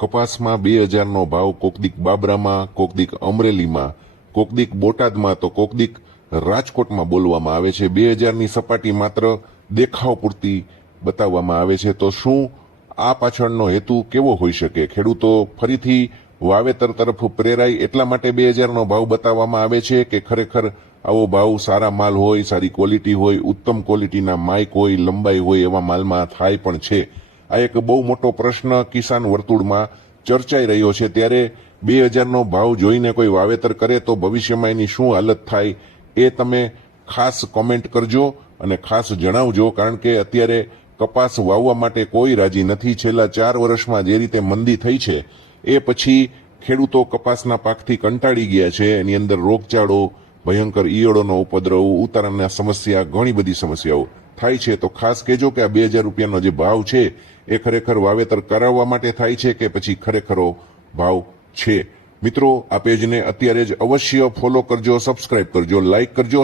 કપાસમાં 2000નો ભાવ કોકદીક બાબરામાં, કોકદીક અમરેલીમાં, કોકદીક બોટાદમાં તો કોકદીક રાજકોટમાં બોલવામાં આવે છે। 2000ની સપાટી માત્ર દેખાવ પૂરતી બતાવવામાં આવે છે। તો શું આ પાછળનો હેતુ કેવો હોઈ શકે? ખેડૂતો ફરીથી વાવેતર તરફ પ્રેરાય એટલા માટે 2000નો ભાવ બતાવવામાં આવે છે કે ખરેખર આવો ભાવ સારા માલ હોય, સારી ક્વોલિટી હોય, ઉત્તમ ક્વોલિટીના માઇક હોય, લંબાઈ હોય એવા માલમાં થાય પણ છે? આ એક બહુ મોટો પ્રશ્ન કિસાન વર્તુળમાં ચર્ચાઈ રહ્યો છે। ત્યારે 2000નો ભાવ જોઈને કોઈ વાવેતર કરે તો ભવિષ્યમાં એની શું હાલત થાય એ તમે ખાસ કોમેન્ટ કરજો અને ખાસ જણાવજો, કારણ કે અત્યારે કપાસ વાવવા માટે કોઈ રાજી નથી। છેલ્લા 4 વર્ષમાં જે રીતે મંદી થઈ છે એ પછી ખેડૂતો કપાસના પાકથી કંટાળી ગયા છે। એની અંદર રોગચાળો, ભયંકર ઈયળોનો ઉપદ્રવ, ઉતારાના સમસ્યા, ઘણી બધી સમસ્યાઓ થાય છે। તો ખાસ કહેજો કે આ 2000 રૂપિયાનો જે ભાવ છે એ ખરેખર વાવેતર કરાવવા માટે થાય છે કે પછી ખરેખરો ભાવ છે? મિત્રો, આ પેજને અત્યારે જ અવશ્ય ફોલો કરજો, સબસ્ક્રાઇબ કરજો, લાઇક કરજો।